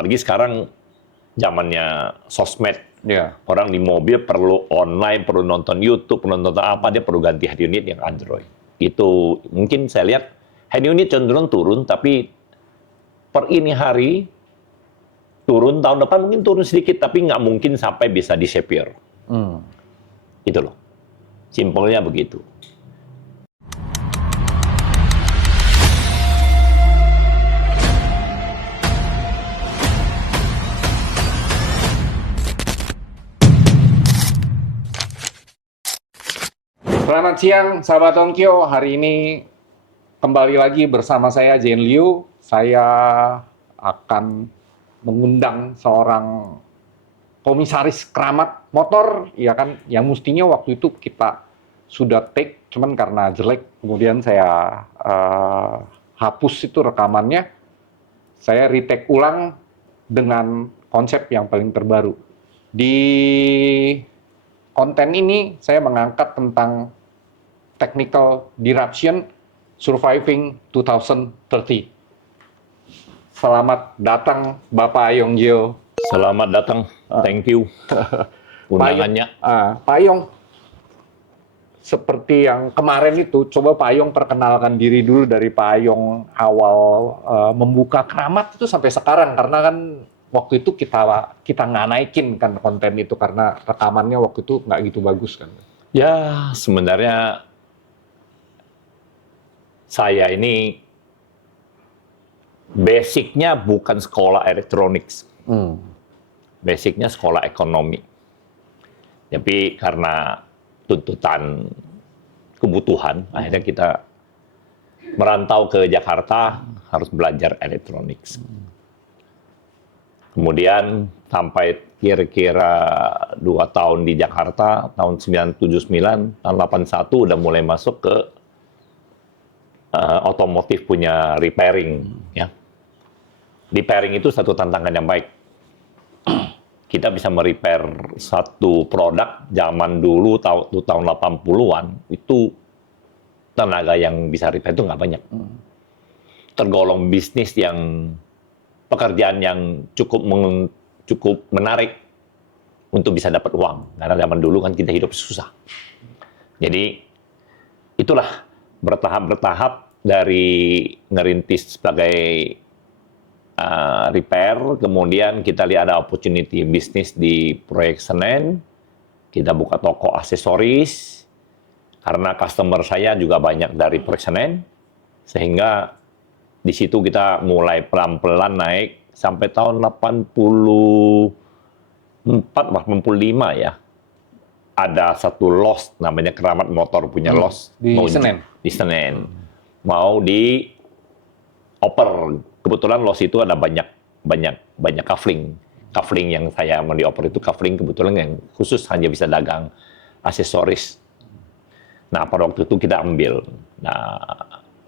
apalagi sekarang zamannya sosmed. Ya. Orang di mobil perlu online, perlu nonton YouTube, perlu nonton apa, dia perlu ganti head unit yang Android. Itu mungkin saya lihat head unit cenderung turun, tapi per ini hari turun, tahun depan mungkin turun sedikit, tapi nggak mungkin sampai bisa disappear. Itu loh. Simpelnya begitu. Selamat siang, sahabat Onkyo. Hari ini kembali lagi bersama saya, Jen Liu. Saya akan mengundang seorang komisaris keramat motor, ya kan, yang mestinya waktu itu kita sudah take, cuman karena jelek, kemudian saya hapus itu rekamannya. Saya retake ulang dengan konsep yang paling terbaru. Di konten ini saya mengangkat tentang Technical Disruption Surviving 2030. Selamat datang Bapak Yonggyo. Selamat datang, thank you undangannya. Pak Yong, seperti yang kemarin itu, coba Pak Yong perkenalkan diri dulu dari Pak Yong awal membuka Keramat itu sampai sekarang, karena kan waktu itu kita nggak naikin kan konten itu karena rekamannya waktu itu nggak gitu bagus kan. Ya, sebenarnya saya ini basicnya bukan sekolah elektronik, basicnya sekolah ekonomi. Tapi karena tuntutan kebutuhan, akhirnya kita merantau ke Jakarta, harus belajar elektronik. Kemudian sampai kira-kira 2 tahun di Jakarta, tahun 979, tahun 81 udah mulai masuk ke otomotif punya repairing, ya. Repairing itu satu tantangan yang baik. Kita bisa merepair satu produk zaman dulu tahun 80-an, itu tenaga yang bisa repair itu nggak banyak. Tergolong bisnis yang pekerjaan yang cukup menarik untuk bisa dapat uang. Karena zaman dulu kan kita hidup susah. Jadi itulah bertahap dari ngerintis sebagai repair, kemudian kita lihat ada opportunity bisnis di proyek Senen, kita buka toko aksesoris, karena customer saya juga banyak dari proyek Senen, sehingga di situ kita mulai pelan-pelan naik sampai tahun 84-85 ya. Ada satu los namanya Keramat Motor punya los di Senen. Di Senen. Mau di oper. Kebetulan los itu ada banyak kafling. Kafling yang saya mau dioper itu kafling kebetulan yang khusus hanya bisa dagang aksesoris. Nah, pada waktu itu kita ambil. Nah,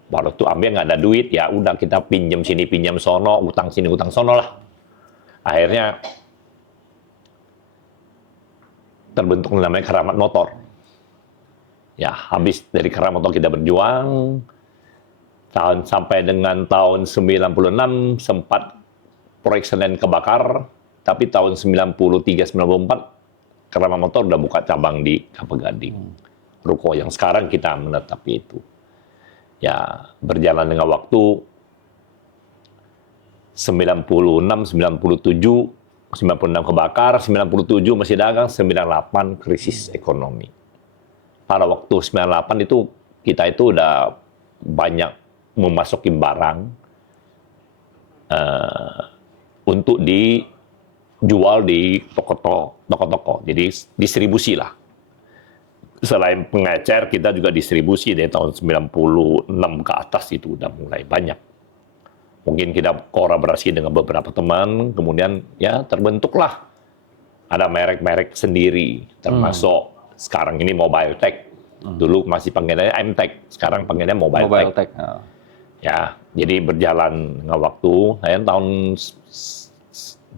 pada waktu ambil nggak ada duit, ya udah kita pinjam sini, pinjam sono, utang sini, utang sono lah. Akhirnya terbentuk namanya Keramat Motor. Ya, habis dari Keramat Motor kita berjuang, sampai dengan tahun 96 sempat proyek Senen kebakar, tapi tahun 93-94 Keramat Motor udah buka cabang di Kelapa Gading. Ruko yang sekarang kita menetapi itu. Ya, berjalan dengan waktu 96, 97, 96 kebakar, 97 masih dagang, 98 krisis ekonomi. Pada waktu 98 itu kita itu udah banyak memasuki barang untuk dijual di toko-toko. Jadi distribusi lah. Selain pengecer, kita juga distribusi dari tahun 96 ke atas itu udah mulai banyak. Mungkin kita kolaborasi dengan beberapa teman, kemudian ya terbentuklah ada merek-merek sendiri, termasuk sekarang ini Mobile Tech. Dulu masih panggilnya M-Tech, sekarang panggilnya Mobile Tech. Ya, jadi berjalan dengan waktu, saya tahun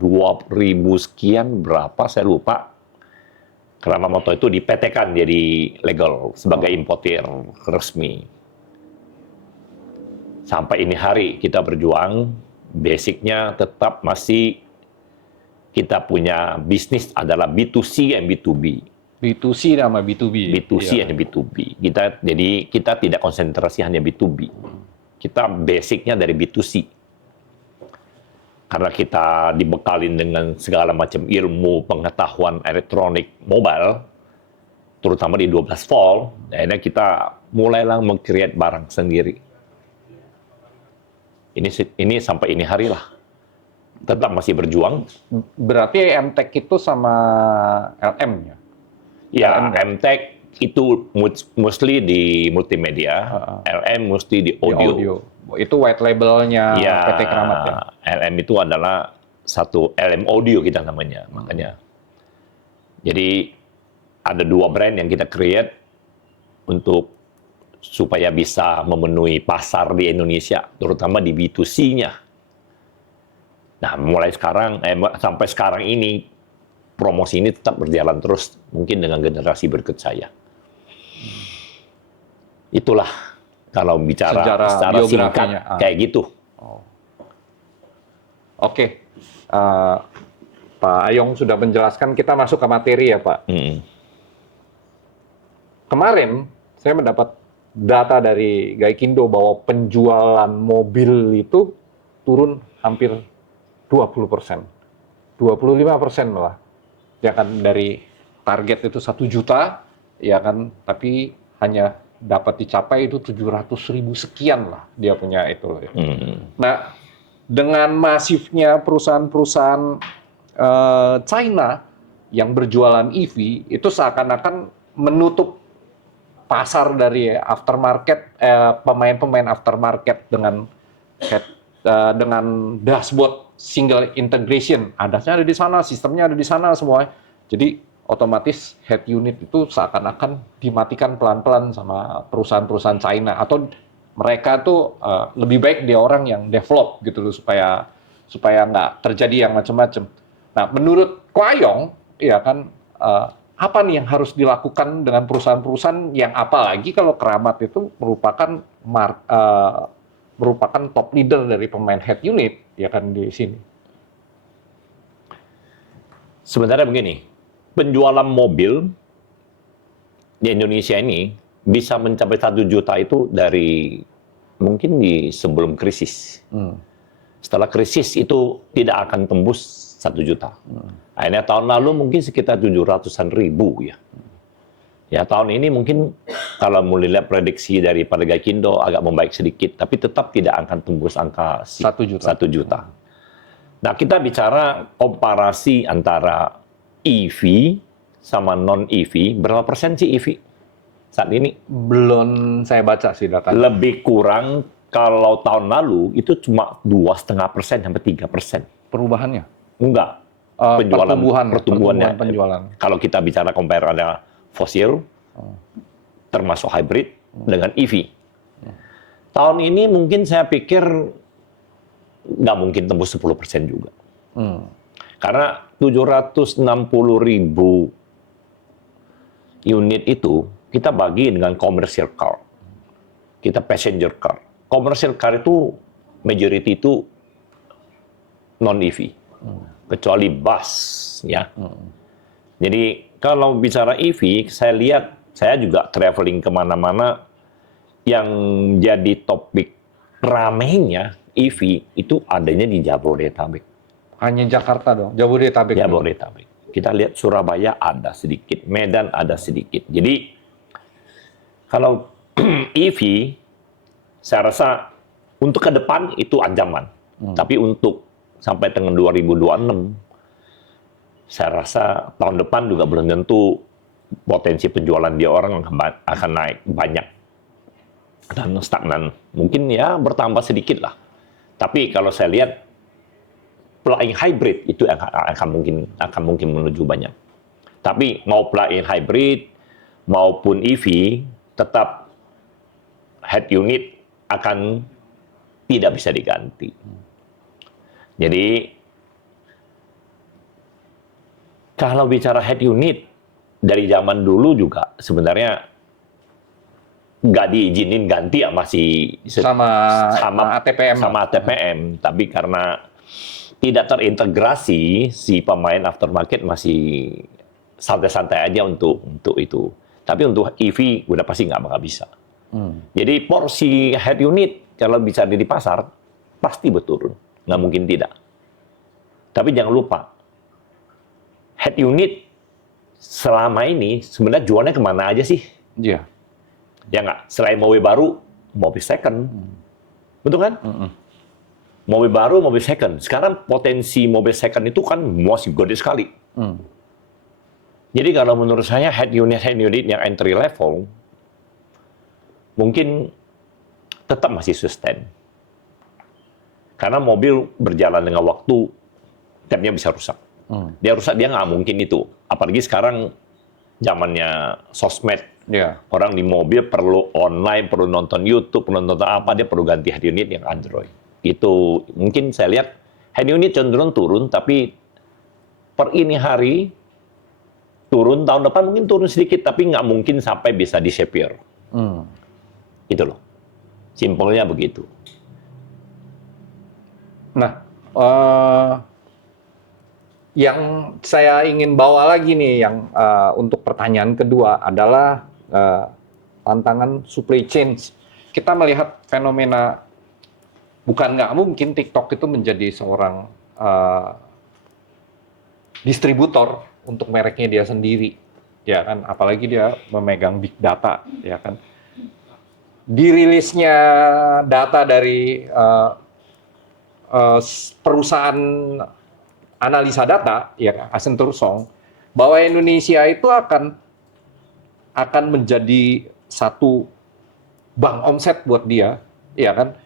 2000 sekian berapa, saya lupa. Keramat Motor itu di-PT-kan jadi legal sebagai importir resmi. Sampai ini hari kita berjuang, basicnya tetap masih kita punya bisnis adalah B2C and B2B. B2C sama B2B. B2C Iya. and B2B. Jadi kita tidak konsentrasi hanya B2B. Kita basicnya dari B2C. Karena kita dibekalin dengan segala macam ilmu pengetahuan elektronik mobile, terutama di 12 volt, akhirnya kita mulailah meng-create barang sendiri. Ini sampai ini hari lah. Tetap masih berjuang. Berarti MTech itu sama LM-nya? Ya, MTech itu mostly di multimedia, LM mostly di audio. Itu white label-nya Ya, PT Keramat ya? LM itu adalah satu LM audio kita namanya, makanya. Jadi ada 2 brand yang kita create untuk supaya bisa memenuhi pasar di Indonesia, terutama di B2C-nya. Nah, mulai sekarang, sampai sekarang ini, promosi ini tetap berjalan terus, mungkin dengan generasi berikut saya. Itulah, kalau bicara Sejarah secara singkat, biografinya. kayak gitu. Oke. Pak Ayong sudah menjelaskan, kita masuk ke materi ya Pak. Kemarin, saya mendapat data dari Gaikindo bahwa penjualan mobil itu turun hampir 20%. 25% malah. Ya kan, dari target itu 1 juta, ya kan, tapi hanya dapat dicapai itu 700.000 sekian lah dia punya itu. Nah, dengan masifnya perusahaan-perusahaan China yang berjualan EV, itu seakan-akan menutup pasar dari aftermarket, pemain-pemain aftermarket dengan dashboard single integration. ADAS-nya ada di sana, sistemnya ada di sana semua. Jadi otomatis head unit itu seakan-akan dimatikan pelan-pelan sama perusahaan-perusahaan China, atau mereka tuh lebih baik dia orang yang develop gitu loh, supaya nggak terjadi yang macam-macam. Nah, menurut Ko Ayong, ya kan, apa nih yang harus dilakukan dengan perusahaan-perusahaan yang, apalagi kalau Keramat itu merupakan top leader dari pemain head unit, ya kan, di sini. Sebenarnya begini, penjualan mobil di Indonesia ini bisa mencapai 1 juta itu dari mungkin di sebelum krisis. Setelah krisis itu tidak akan tembus 1 juta. Akhirnya tahun lalu mungkin sekitar 700-an ribu ya. Ya, tahun ini mungkin kalau melihat prediksi daripada Gaikindo agak membaik sedikit, tapi tetap tidak akan tembus angka 1 juta. Nah, kita bicara komparasi antara EV sama non-EV, berapa persen sih EV saat ini? Belum saya baca sih datanya. Lebih kurang, kalau tahun lalu itu cuma 2,5% sampai 3%. Perubahannya? Enggak. Pertumbuhannya. Penjualan. Kalau kita bicara compare ada fosil, termasuk hybrid dengan EV. Tahun ini mungkin saya pikir nggak mungkin tembus 10% juga. Karena 760.000 unit itu kita bagi dengan commercial car. Kita passenger car. Commercial car itu majority itu non-EV. Kecuali bus, ya. Jadi kalau bicara EV, saya lihat, saya juga traveling kemana-mana, yang jadi topik ramenya EV itu adanya di Jabodetabek. Hanya Jakarta dong, Jabodetabek. Jabodetabek. Kita lihat Surabaya ada sedikit, Medan ada sedikit. Jadi kalau EV, saya rasa untuk ke depan itu ancaman. Tapi untuk sampai dengan 2026, saya rasa tahun depan juga belum tentu potensi penjualan dia orang akan naik banyak dan stagnan. Mungkin ya bertambah sedikit lah. Tapi kalau saya lihat plug-in hybrid itu akan mungkin menuju banyak. Tapi mau plug-in hybrid maupun EV, tetap head unit akan tidak bisa diganti. Jadi kalau bicara head unit, dari zaman dulu juga sebenarnya nggak diizinin ganti ya, masih sama ATPM. Sama ATPM. Tapi karena tidak terintegrasi, si pemain aftermarket masih santai-santai aja untuk itu. Tapi untuk EV udah pasti nggak bisa. Jadi porsi head unit kalau bisa di pasar pasti berturun, nggak mungkin tidak. Tapi jangan lupa head unit selama ini sebenarnya jualnya kemana aja sih? Iya. Ya nggak, selain mobil baru, mobil second, betul kan? Mobil baru, mobil second. Sekarang potensi mobil second itu kan masih gede sekali. Jadi kalau menurut saya head unit yang entry level mungkin tetap masih sustain. Karena mobil berjalan dengan waktu, tapnya bisa rusak. Dia rusak, dia nggak mungkin itu. Apalagi sekarang zamannya sosmed. Iya. Orang di mobil perlu online, perlu nonton YouTube, perlu nonton apa, dia perlu ganti head unit yang Android. Itu mungkin saya lihat head unit cenderung turun, tapi per ini hari turun, tahun depan mungkin turun sedikit, tapi nggak mungkin sampai bisa disappear. Itu loh. Simpelnya begitu. Nah, yang saya ingin bawa lagi nih, yang untuk pertanyaan kedua adalah tantangan supply chain. Kita melihat fenomena, bukan nggak mungkin TikTok itu menjadi seorang distributor untuk mereknya dia sendiri, ya kan? Apalagi dia memegang big data, ya kan? Dirilisnya data dari perusahaan analisa data, ya Accenture Song, bahwa Indonesia itu akan menjadi satu bank omset buat dia, ya kan?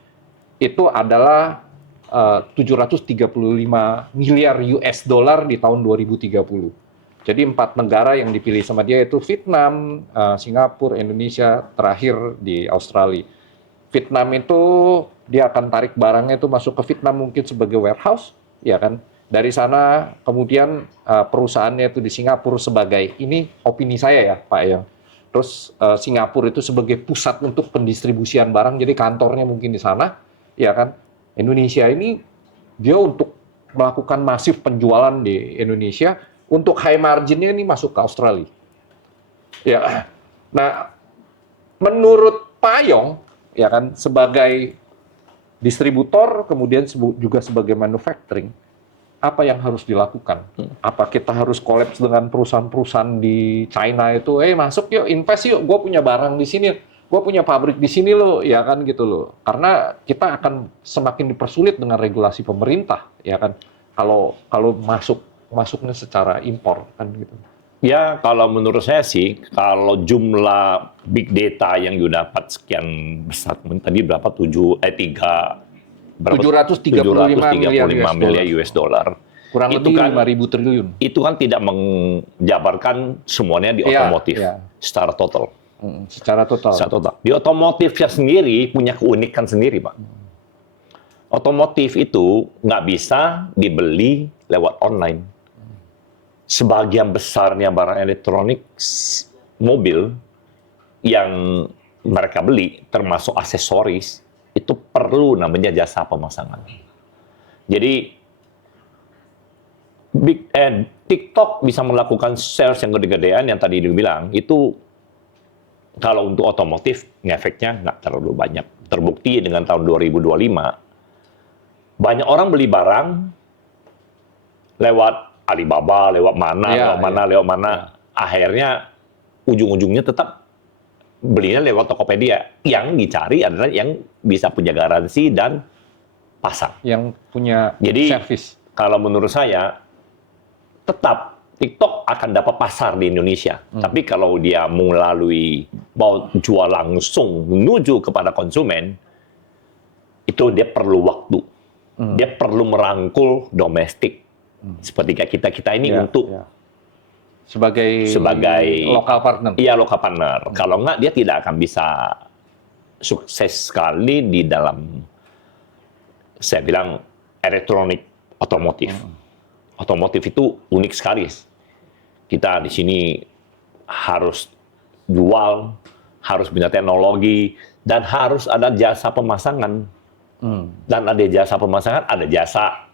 Itu adalah 735 miliar US dollar di tahun 2030. Jadi 4 negara yang dipilih sama dia itu Vietnam, Singapura, Indonesia, terakhir di Australia. Vietnam itu dia akan tarik barangnya itu masuk ke Vietnam mungkin sebagai warehouse, ya kan? Dari sana kemudian perusahaannya itu di Singapura sebagai, ini opini saya ya Pak Yang. Terus Singapura itu sebagai pusat untuk pendistribusian barang, jadi kantornya mungkin di sana, ya kan? Indonesia ini dia untuk melakukan masif penjualan di Indonesia, untuk high marginnya ini masuk ke Australia. Ya, nah menurut Pak Yong, ya kan, sebagai distributor kemudian juga sebagai manufacturing, apa yang harus dilakukan? Apa kita harus kolaps dengan perusahaan-perusahaan di China itu, masuk yuk, invest yuk, gue punya barang di sini, gue punya pabrik di sini loh, ya kan gitu loh. Karena kita akan semakin dipersulit dengan regulasi pemerintah, ya kan. Kalau masuknya secara impor kan gitu. Ya, kalau menurut saya sih, kalau jumlah big data yang you dapat sekian besar, tadi berapa? 735 miliar US dollar. Kurang itu lebih kan 5.000 triliun. Itu kan tidak menjabarkan semuanya di otomotif secara total. Secara total. Di otomotifnya sendiri punya keunikan sendiri, Pak. Otomotif itu nggak bisa dibeli lewat online. Sebagian besarnya barang elektronik mobil yang mereka beli, termasuk aksesoris, itu perlu namanya jasa pemasangan. Jadi TikTok bisa melakukan sales yang gede-gedean yang tadi dibilang, itu kalau untuk otomotif ngefeknya nggak terlalu banyak. Terbukti dengan tahun 2025, banyak orang beli barang lewat Alibaba, lewat mana. Akhirnya ujung-ujungnya tetap belinya lewat Tokopedia. Yang dicari adalah yang bisa punya garansi dan pasang. Yang punya servis. Kalau menurut saya, tetap TikTok akan dapat pasar di Indonesia. Tapi kalau dia melalui mau jual langsung menuju kepada konsumen, itu dia perlu waktu. Dia perlu merangkul domestik. Seperti kita ini untuk sebagai lokal partner. Iya, lokal partner. Kalau enggak, dia tidak akan bisa sukses sekali di dalam, saya bilang, elektronik otomotif. Otomotif itu unik sekali. Kita di sini harus jual, harus punya teknologi, dan harus ada jasa pemasangan. Dan ada jasa pemasangan, ada jasa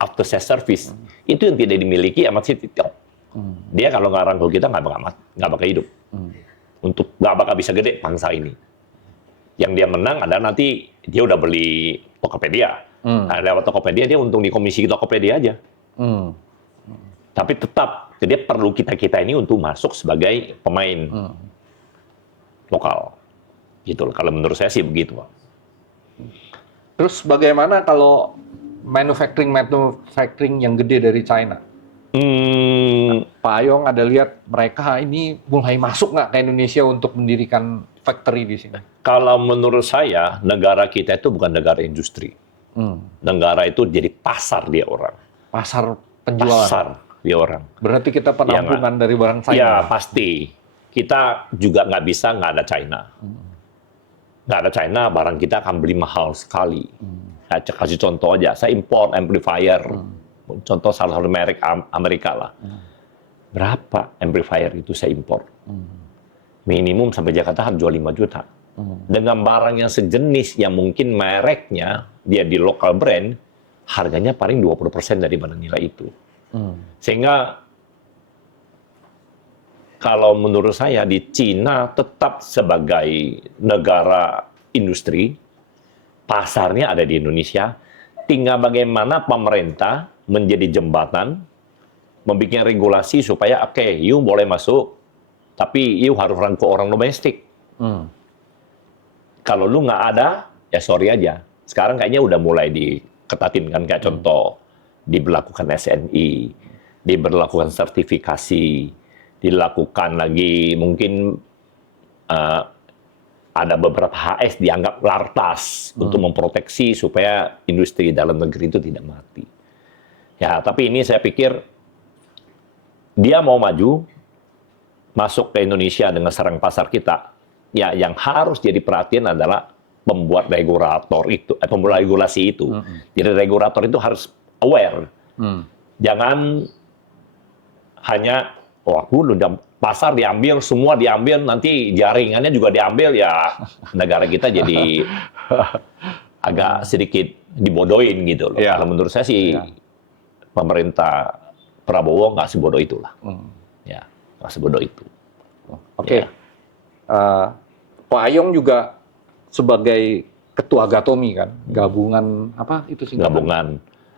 after sales service. Itu yang tidak dimiliki sama si TikTok. Dia kalau nggak rangkul kita nggak bakal hidup. Untuk nggak bakal bisa gede bangsa ini. Yang dia menang adalah nanti dia udah beli Tokopedia. Nah, lewat Tokopedia dia untung di komisi Tokopedia aja. Tapi tetap dia perlu kita ini untuk masuk sebagai pemain lokal. Gitu loh. Kalau menurut saya sih begitu, Pak. Terus bagaimana kalau manufacturing yang gede dari China? Pak Ayong ada lihat mereka ini mulai masuk nggak ke Indonesia untuk mendirikan factory di sini? Kalau menurut saya, negara kita itu bukan negara industri. Negara itu jadi pasar dia orang. Pasar penjualan. Pasar dia orang. Berarti kita penampungan dari barang China. Ya pasti. Kita juga nggak bisa nggak ada China. Nggak ada China, barang kita akan beli mahal sekali. Saya kasih contoh aja, saya import amplifier. Contoh salah satu merek Amerika lah. Berapa amplifier itu saya import? Minimum sampai Jakarta harus jual 5 juta. Dengan barang yang sejenis yang mungkin mereknya dia di lokal brand, harganya paling 20% daripada nilai itu. Sehingga kalau menurut saya di Cina tetap sebagai negara industri, pasarnya ada di Indonesia. Tinggal bagaimana pemerintah menjadi jembatan, membuat regulasi supaya oke, you boleh masuk, tapi you harus rangkul orang domestik. Kalau lu nggak ada, ya sorry aja. Sekarang kayaknya udah mulai diketatin kan, kayak contoh diberlakukan SNI, diberlakukan sertifikasi, dilakukan lagi mungkin ada beberapa HS dianggap lartas untuk memproteksi supaya industri dalam negeri itu tidak mati. Ya, tapi ini saya pikir dia mau maju masuk ke Indonesia dengan serang pasar kita. Ya, yang harus jadi perhatian adalah pembuat regulator itu, pembuat regulasi itu. Jadi regulator itu harus aware. Jangan hanya pasar diambil, semua diambil, nanti jaringannya juga diambil, ya negara kita jadi agak sedikit dibodohin gitu loh. Kalau menurut saya sih pemerintah Prabowo nggak sebodoh itulah. Ya, nggak sebodoh itu. Oke. Pak Ayong juga sebagai ketua Gatomi kan, gabungan apa itu singkatan? Gabungan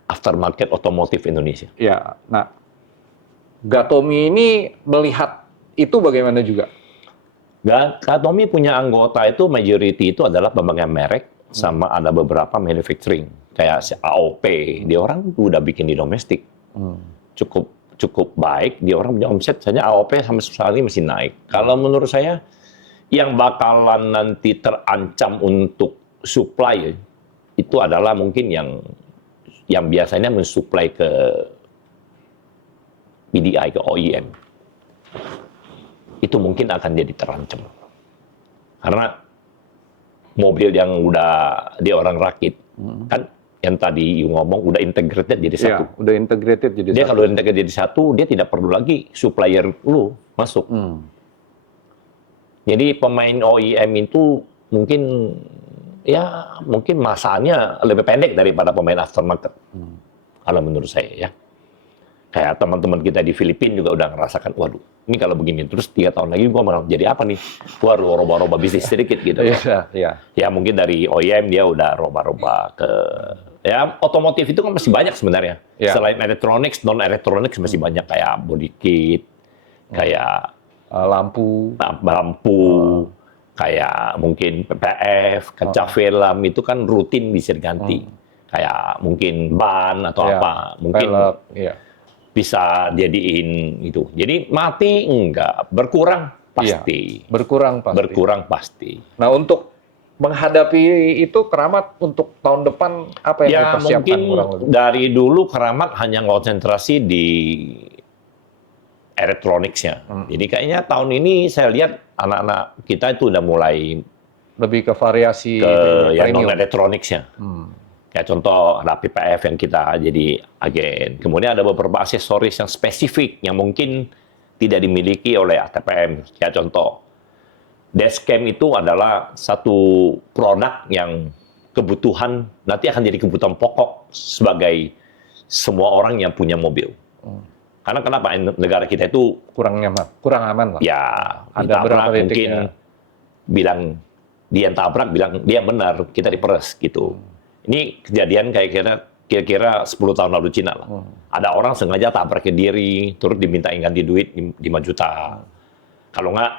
Aftermarket Otomotif Indonesia. Ya, nah Gatomi ini melihat itu bagaimana juga? Gatomi punya anggota itu majority itu adalah pemegang merek sama ada beberapa manufacturing kayak si AOP, dia orang udah bikin di domestik cukup baik, dia orang punya omset saja AOP sampai sekali masih naik. Kalau menurut saya yang bakalan nanti terancam untuk supply itu adalah mungkin yang biasanya mensuplai ke PDI, ke OEM. Itu mungkin akan jadi terancam. Karena mobil yang udah dia orang rakit, kan yang tadi ngomong udah integrated jadi satu. Ya, udah integrated jadi dia satu. Kalau integrated jadi satu, dia tidak perlu lagi supplier lu masuk. Jadi pemain OEM itu mungkin masanya lebih pendek daripada pemain aftermarket. Kalau menurut saya ya. Kayak teman-teman kita di Filipina juga udah ngerasakan, waduh, ini kalau begini terus 3 tahun lagi gua mau jadi apa nih? Gua harus roba-roba bisnis sedikit gitu. Ya mungkin dari OEM dia udah roba-roba ke ya otomotif itu kan masih banyak sebenarnya. Selain electronics, non electronics masih banyak kayak body kit, kayak lampu, kayak mungkin PPF, kaca film itu kan rutin bisa diganti. Kayak mungkin ban atau apa, mungkin bisa jadiin itu. Jadi mati enggak, berkurang pasti. Berkurang pasti. Berkurang pasti. Nah, untuk menghadapi itu Keramat untuk tahun depan apa yang dipersiapkan mungkin kurang lebih? dari dulu Keramat hanya konsentrasi di elektroniknya. Jadi kayaknya tahun ini saya lihat anak-anak kita itu udah mulai lebih ke variasi yang non elektroniknya. Kayak contoh ada PPF yang kita jadi agen. Kemudian ada beberapa aksesoris yang spesifik yang mungkin tidak dimiliki oleh ATPM. Kayak contoh dashcam itu adalah satu produk yang kebutuhan nanti akan jadi kebutuhan pokok sebagai semua orang yang punya mobil. Karena kenapa negara kita itu kurang aman lah. ya Ada beberapa ditabrak titik mungkin ya. bilang dia yang tabrak bilang dia benar, kita diperes gitu. Ini kejadian kira-kira 10 tahun lalu Cina lah. Ada orang sengaja tabrak ke diri, terus diminta ganti duit 5 juta. Kalau nggak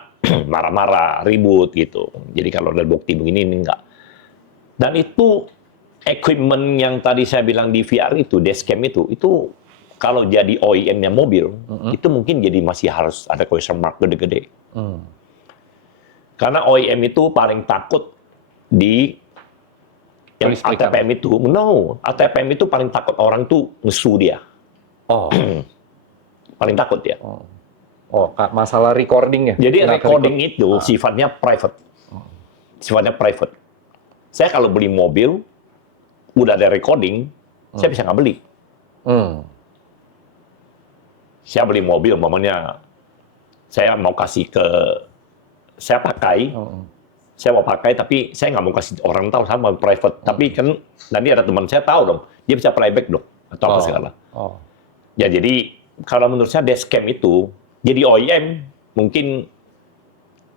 marah-marah, ribut gitu. Jadi kalau ada bukti begini ini enggak. Dan itu equipment yang tadi saya bilang di VR itu, dashcam itu kalau jadi OEM-nya mobil, itu mungkin jadi masih harus ada question mark gede-gede. Karena OEM itu paling takut di yang Kelistrikan. ATPM itu. No, ATPM itu paling takut orang tuh ngesu dia. Oh. Paling takut ya. Masalah recording ya. Jadi Mereka recording record. itu sifatnya private. Sifatnya private. Saya kalau beli mobil, udah ada recording, saya bisa nggak beli. Saya beli mobil, umpamanya saya mau kasih saya pakai, saya mau pakai, tapi saya nggak mau kasih orang tahu, saya mau private. Tapi kan nanti ada teman saya tahu dong, dia bisa playback dong, atau apa segala. Ya jadi kalau menurut saya dashcam itu, jadi OEM mungkin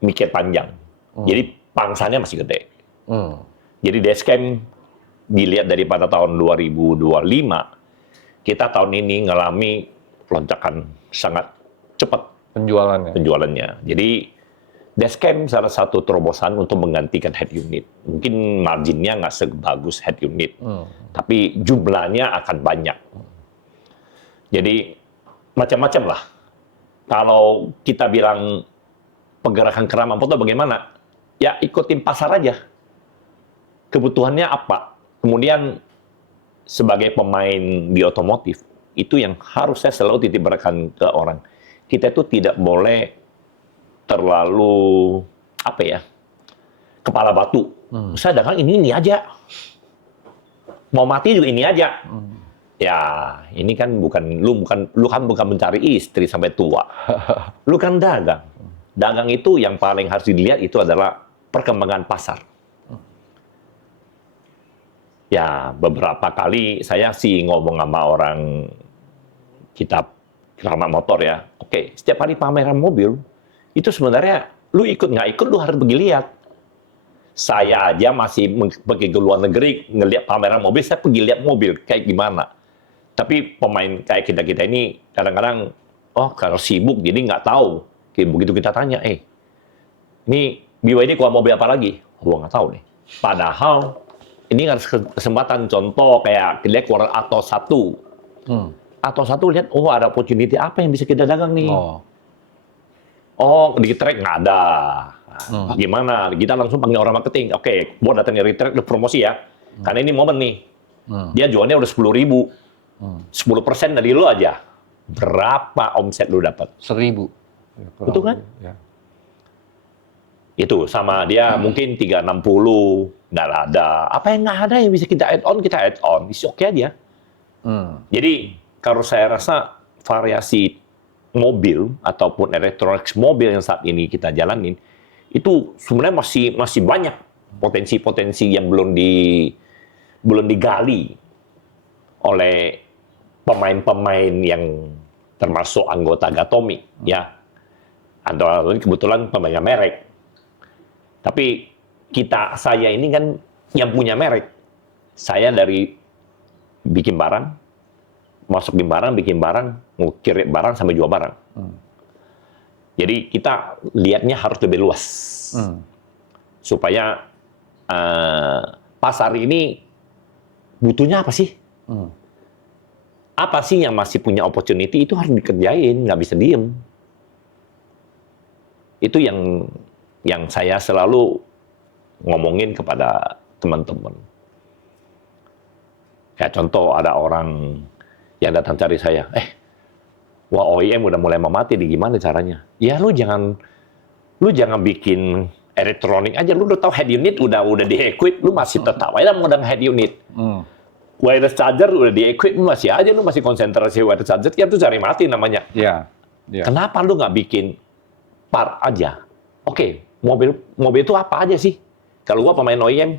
mikir panjang. Jadi pangsanya masih gede. Jadi dashcam dilihat daripada tahun 2025, kita tahun ini ngalami lonjakan sangat cepat penjualannya. Jadi dashcam salah satu terobosan untuk menggantikan head unit. Mungkin marginnya nggak sebagus head unit, tapi jumlahnya akan banyak. Jadi macam-macam lah. Kalau kita bilang pergerakan keramat foto bagaimana? Ya ikutin pasar aja. Kebutuhannya apa? Kemudian sebagai pemain di otomotif, itu yang harus saya selalu titip beratkan ke orang. Kita itu tidak boleh terlalu kepala batu. Saya dagang ini aja. Mau mati juga ini aja. Ya, ini kan lu kan bukan mencari istri sampai tua. Lu kan dagang. Dagang itu yang paling harus dilihat itu adalah perkembangan pasar. Ya, beberapa kali saya sih ngomong sama orang kita keramat motor ya. Oke, setiap hari pameran mobil, itu sebenarnya lu ikut nggak ikut, lu harus pergi lihat. Saya aja masih pergi ke luar negeri, ngelihat pameran mobil, saya pergi lihat mobil, kayak gimana. Tapi pemain kayak kita-kita ini, kadang-kadang, kalau sibuk, jadi nggak tahu. Begitu kita tanya, ini BYD keluar mobil apa lagi? Gua nggak tahu nih. Padahal, ini kan kesempatan contoh kayak kita keluar Atos 1. Atos 1 lihat, ada opportunity apa yang bisa kita dagang nih. Di track nggak ada. Gimana? Kita langsung panggil orang marketing. Oke, mau datang dari track, udah promosi ya. Karena ini momen nih. Dia jualnya udah 10.000. 10% dari lo aja. Berapa omset lo dapat? 1.000. Betul kan? Ya. Itu sama dia mungkin 360. Nggak ada. Apa yang nggak ada yang bisa kita add on, kita add on. It's okay aja. Jadi, kalau saya rasa variasi mobil ataupun elektronik mobil yang saat ini kita jalanin, itu sebenarnya masih banyak potensi-potensi yang belum digali oleh pemain-pemain yang termasuk anggota Gatomi, ya. Atau kebetulan pemain merek. Tapi saya ini kan yang punya merek. Saya dari bikin barang, masukin barang, bikin barang, kirim barang, sampai jual barang. Jadi kita lihatnya harus lebih luas. Supaya pasar ini butuhnya apa sih? Apa sih yang masih punya opportunity, itu harus dikerjain, nggak bisa diem. Itu yang saya selalu ngomongin kepada teman-teman. Kayak contoh ada orang yang datang cari saya, OEM udah mulai memati, gimana caranya? Ya lu jangan bikin elektronik aja, lu udah tahu head unit udah di-equip, lu masih tetap aja modal head unit. Wireless charger udah di-equip, lu masih konsentrasi wireless charger, ya itu cari mati namanya. Yeah. Kenapa lu nggak bikin part aja? Oke, mobil itu apa aja sih? Kalau gua pemain OEM,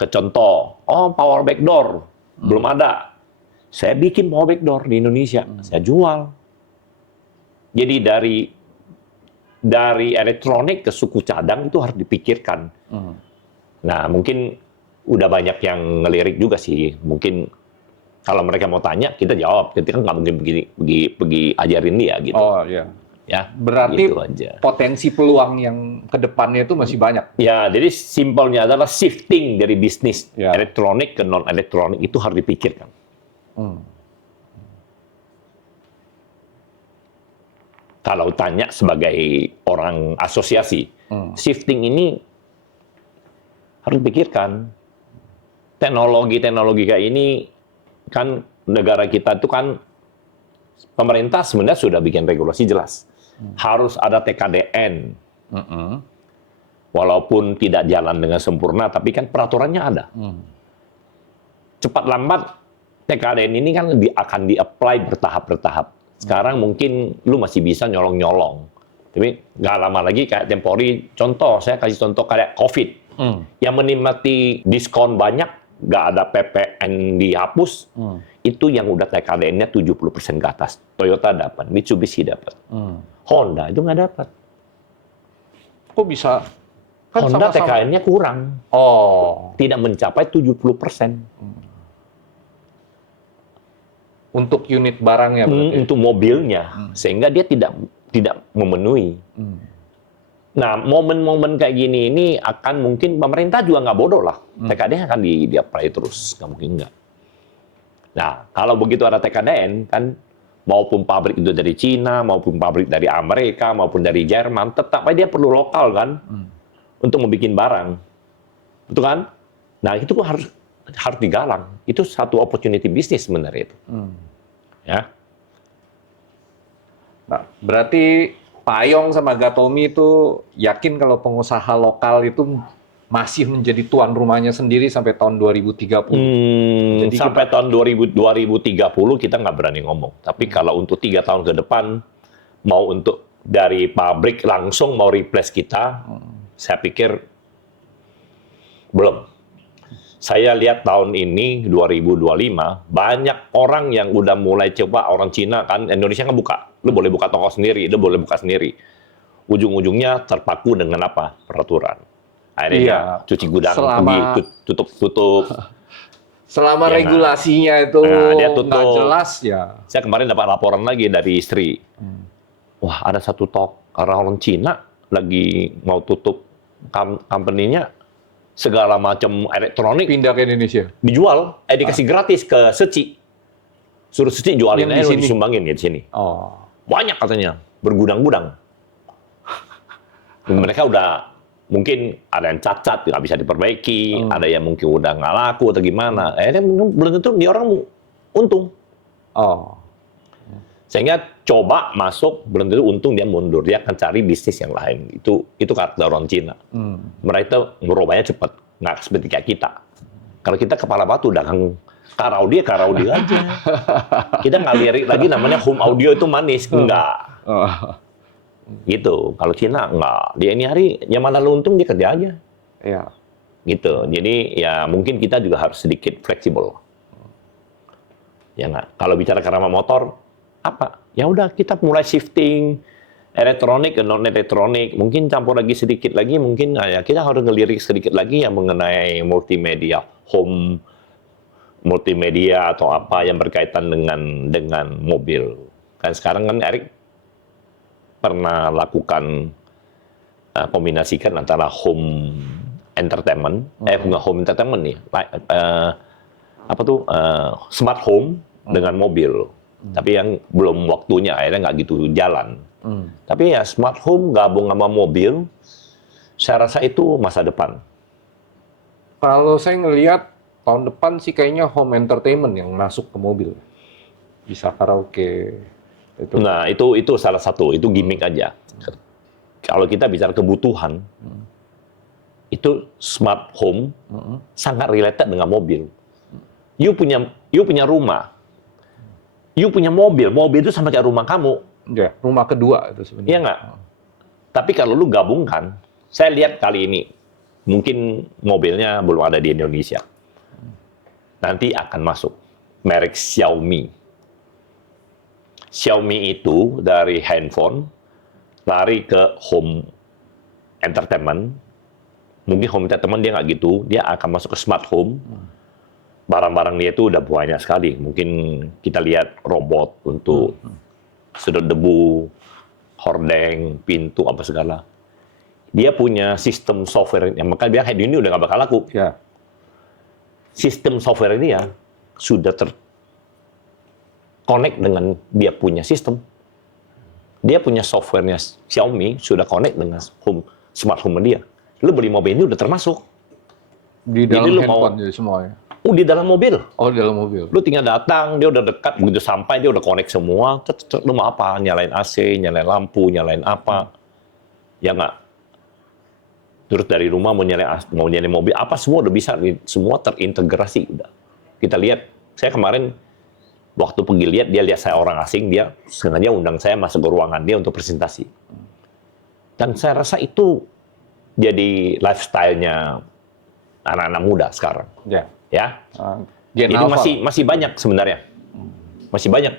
ke contoh, power back door, belum ada. Saya bikin power backdoor di Indonesia, saya jual. Jadi dari elektronik ke suku cadang itu harus dipikirkan. Nah, mungkin udah banyak yang ngelirik juga sih. Mungkin kalau mereka mau tanya, kita jawab. Kita kan nggak mungkin pergi ajarin dia gitu. Oh iya. Ya, Berarti gitu aja. potensi peluang yang ke depannya itu masih banyak. Ya, jadi simpelnya adalah shifting dari bisnis Ya. elektronik ke non-elektronik itu harus dipikirkan. Kalau tanya sebagai orang asosiasi, shifting ini harus dipikirkan. Teknologi kayak ini, kan negara kita itu kan, pemerintah sebenarnya sudah bikin regulasi jelas. Harus ada TKDN. Walaupun tidak jalan dengan sempurna, tapi kan peraturannya ada. Cepat lambat, TKDN ini kan akan di-apply bertahap-bertahap. Sekarang mungkin lu masih bisa nyolong-nyolong. Tapi nggak lama lagi kayak Tempori, saya kasih contoh kayak COVID. Yang menikmati diskon banyak, nggak ada PPN dihapus, itu yang udah TKDN-nya 70% ke atas. Toyota dapat, Mitsubishi dapat. Honda itu nggak dapat. Kok bisa? Kan Honda sama-sama. TKN-nya kurang. Tidak mencapai 70%. Untuk unit barangnya berarti. Untuk mobilnya. Sehingga dia tidak memenuhi. Nah, momen-momen kayak gini ini akan mungkin pemerintah juga nggak bodoh lah. TKDN akan di-apply terus. Nggak mungkin nggak. Nah, kalau begitu ada TKDN, kan maupun pabrik itu dari Cina, maupun pabrik dari Amerika, maupun dari Jerman, tetap aja dia perlu lokal kan untuk membuat barang, betul kan? Nah itu harus digalang. Itu satu opportunity bisnis sebenarnya itu. Ya. Nah, berarti Pak Ayong sama Gatomi itu yakin kalau pengusaha lokal itu masih menjadi tuan rumahnya sendiri sampai tahun 2030. Jadi sampai tahun 2030 kita nggak berani ngomong. Tapi kalau untuk 3 tahun ke depan, mau untuk dari pabrik langsung mau replace kita, saya pikir belum. Saya lihat tahun ini 2025 banyak orang yang udah mulai coba, orang Cina kan, Indonesia kan buka. Lu boleh buka toko sendiri, lu boleh buka sendiri. Ujung-ujungnya terpaku dengan apa? Peraturan. Akhirnya cuci gudang, pergi tutup. Selama Ya, regulasinya itu dia nggak tutup. jelas ya. Saya kemarin dapat laporan lagi dari istri. Wah, ada satu orang Cina lagi mau tutup company-nya, segala macam elektronik Pindah ke Indonesia. dijual, dikasih gratis ke Seci. Suruh Seci jualin Yang di aja, sini? disumbangin ya di sini. Oh. Banyak katanya, bergudang-gudang. Mereka udah mungkin ada yang cacat, nggak bisa diperbaiki, ada yang mungkin udah nggak laku atau gimana. Belum tentu dia orang untung. Oh. Sehingga coba masuk, belum tentu untung, dia mundur. Dia akan cari bisnis yang lain. Itu karakter orang Cina. Mereka itu merubahnya cepat. Nggak seperti kayak kita. Kalau kita kepala batu, dagang karau dia aja. Kita nggak lirik lagi namanya home audio itu manis. Enggak. Gitu. Kalau Cina, enggak. Dia ini hari, yang mana lu untung, dia kerja aja. Iya. Gitu. Jadi, ya mungkin kita juga harus sedikit fleksibel. Ya nggak? Kalau bicara karama motor, apa? Ya udah kita mulai shifting elektronik ke non elektronik, mungkin campur lagi sedikit lagi, mungkin ya kita harus ngelirik sedikit lagi yang mengenai multimedia, home multimedia atau apa yang berkaitan dengan mobil. Kan sekarang kan Erik pernah lakukan kombinasikan antara home entertainment, bukan home entertainment nih, smart home dengan mobil. Tapi yang belum waktunya, akhirnya nggak gitu jalan. Tapi ya smart home gabung sama mobil, saya rasa itu masa depan. Kalau saya ngelihat tahun depan sih kayaknya home entertainment yang masuk ke mobil. Bisa karaoke. Itu. Nah, itu salah satu, itu gimmick aja. Kalau kita bicara kebutuhan, itu smart home sangat related dengan mobil. You punya rumah, you punya mobil itu sama kayak rumah kamu. Ya, rumah kedua itu sebenarnya. Iya nggak? Tapi kalau lu gabungkan, saya lihat kali ini, mungkin mobilnya belum ada di Indonesia. Nanti akan masuk. merek Xiaomi. Xiaomi itu dari handphone lari ke home entertainment. Mungkin home entertainment dia nggak gitu, dia akan masuk ke smart home. Barang-barang dia itu udah banyak sekali. Mungkin kita lihat robot untuk sedot debu, hordeng, pintu, apa segala. Dia punya sistem software, yang maka dia ini udah nggak bakal laku. Ya. Sistem software dia sudah connect dengan dia punya sistem. Dia punya softwarenya Xiaomi sudah connect dengan smart home dia. Lu beli mobil ini udah termasuk. Di dalam handphone jadi semua ya? Di dalam mobil. Oh, di dalam mobil. Lu tinggal datang, dia udah dekat, begitu sampai dia udah connect semua. Lu mau apa? Nyalain AC, nyalain lampu, nyalain apa. Ya nggak? Terus dari rumah mau nyalain mobil, apa semua udah bisa. Semua terintegrasi udah. Kita lihat, saya kemarin waktu pergi lihat, dia lihat saya orang asing, dia sengaja undang saya masuk ke ruangan dia untuk presentasi. Dan saya rasa itu jadi lifestyle-nya anak-anak muda sekarang. Ya. Ya. Gen Jadi Alpha. masih banyak sebenarnya. Masih banyak.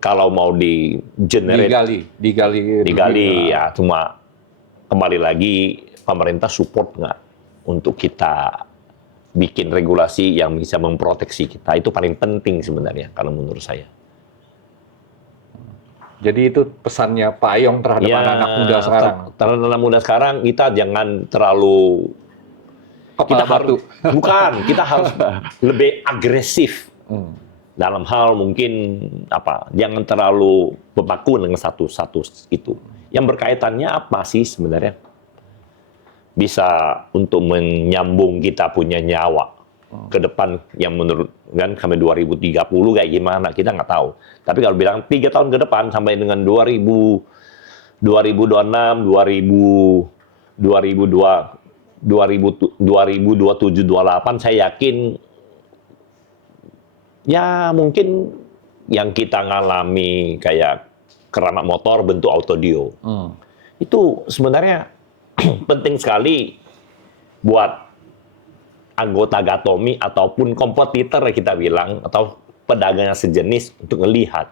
Kalau mau digali ya, cuma kembali lagi pemerintah support nggak untuk kita bikin regulasi yang bisa memproteksi kita. Itu paling penting sebenarnya kalau menurut saya. Jadi itu pesannya Pak Ayong terhadap anak-anak muda sekarang. Terhadap anak muda sekarang kita jangan terlalu Kepala batu. kita harus lebih agresif dalam hal mungkin jangan terlalu berpaku dengan satu itu. Yang berkaitannya apa sih sebenarnya? Bisa untuk menyambung kita punya nyawa ke depan yang menurut kan sampai 2030 kayak gimana kita nggak tahu. Tapi kalau bilang 3 tahun ke depan sampai dengan 2026, 2027, 28 saya yakin ya mungkin yang kita ngalami kayak keramat motor bentuk audio. Itu sebenarnya penting sekali buat anggota Gatomi ataupun kompetitor kita bilang atau pedagang yang sejenis untuk melihat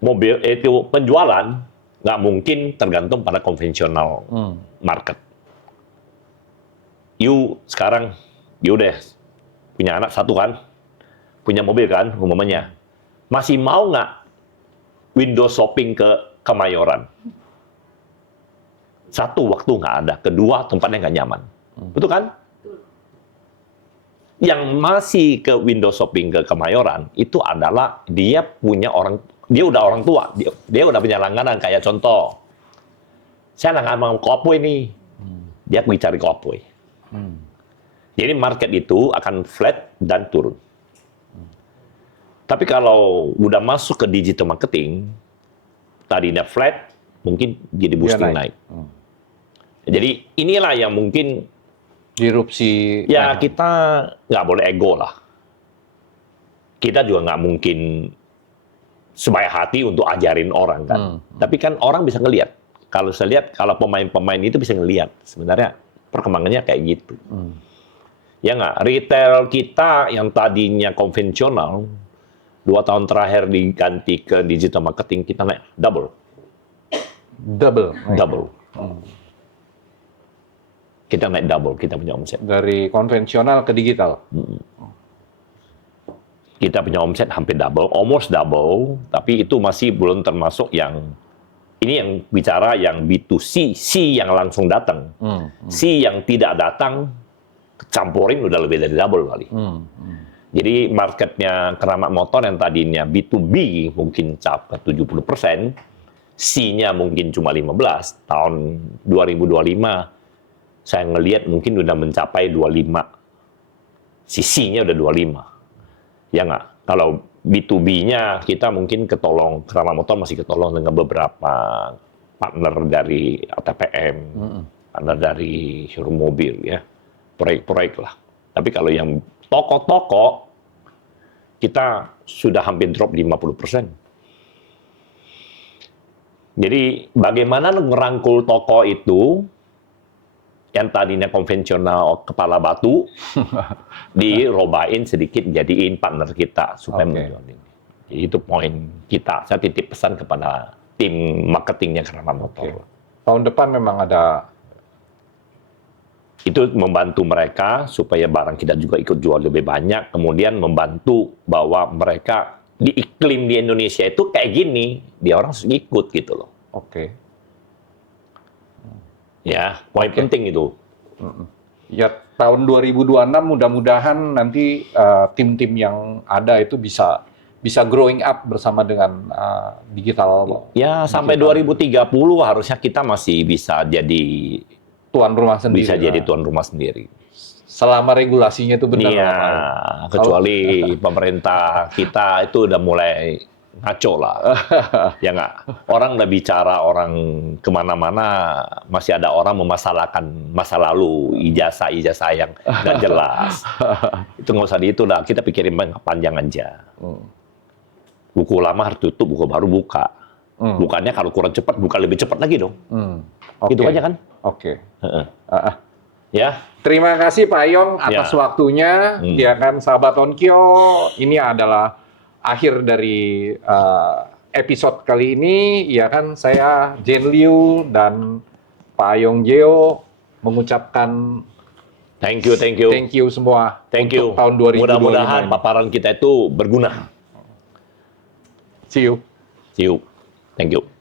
mobil itu penjualan nggak mungkin tergantung pada konvensional market. Sekarang udah punya anak satu kan, punya mobil kan umumnya, masih mau nggak window shopping ke Kemayoran? Satu, waktu nggak ada. Kedua, tempatnya nggak nyaman. Betul kan? Yang masih ke window shopping ke Kemayoran itu adalah dia udah orang tua, dia udah punya langganan. Kayak contoh, saya nggak mau kopoi nih, dia pergi cari kopoi. Jadi market itu akan flat dan turun. Tapi kalau udah masuk ke digital marketing, tadinya flat, mungkin jadi boosting naik. Jadi inilah yang mungkin disrupsi. Ya kita nggak boleh ego lah. Kita juga nggak mungkin sebaik hati untuk ajarin orang kan. Tapi kan orang bisa ngelihat. Kalau saya lihat, kalau pemain-pemain itu bisa ngelihat sebenarnya perkembangannya kayak gitu. Ya nggak, retail kita yang tadinya konvensional 2 tahun terakhir diganti ke digital marketing, kita naik double. Kita naik double, kita punya omset. Dari konvensional ke digital. Kita punya omset hampir double, almost double, tapi itu masih belum termasuk ini yang bicara yang B2C, C yang langsung datang. C yang tidak datang, campurin udah lebih dari double kali. Jadi marketnya keramat motor yang tadinya B2B mungkin capai 70%, C-nya mungkin cuma 15, tahun 2025 saya ngelihat mungkin udah mencapai 25. C-nya udah 25. Ya nggak? Kalau B2B-nya kita mungkin ketolong, keramat motor masih ketolong dengan beberapa partner dari ATPM, partner dari showroom mobil ya, proyek-proyek lah. Tapi kalau yang toko-toko, kita sudah hampir drop 50%. Jadi bagaimana ngerangkul toko itu yang tadinya konvensional kepala batu dirobain sedikit jadiin partner kita supaya menjual ini. Jadi itu poin kita. Saya titip pesan kepada tim marketingnya Kramat Motor. Tahun depan memang ada. Itu membantu mereka supaya barang kita juga ikut jual lebih banyak, kemudian membantu bahwa mereka di iklim di Indonesia itu kayak gini, dia orang harus ikut gitu loh. Oke. Ya, poin penting itu. Ya, tahun 2026 mudah-mudahan nanti tim-tim yang ada itu bisa growing up bersama dengan digital. Ya, sampai 2030 harusnya kita masih bisa jadi tuan rumah sendiri. Bisa jadi tuan rumah sendiri. Selama regulasinya itu benar. Iya, kecuali pemerintah kita itu udah mulai ngaco lah. Ya nggak? Orang udah bicara, orang kemana-mana masih ada orang memasalahkan masa lalu, ijazah yang nggak jelas. Itu nggak usah itu lah, kita pikirin panjang aja. Buku lama harus tutup, buku baru buka. Bukannya kalau kurang cepat, buka lebih cepat lagi dong. Itu aja kan? Oke. Ya. Terima kasih Pak Yong atas waktunya. Ya kan, sahabat Onkyo, ini adalah akhir dari episode kali ini. Ya kan, saya Jen Liu dan Pak Yong Jeo mengucapkan thank you semua. Thank you. Tahun 2025. Mudah-mudahan paparan kita itu berguna. See you. See you. Thank you.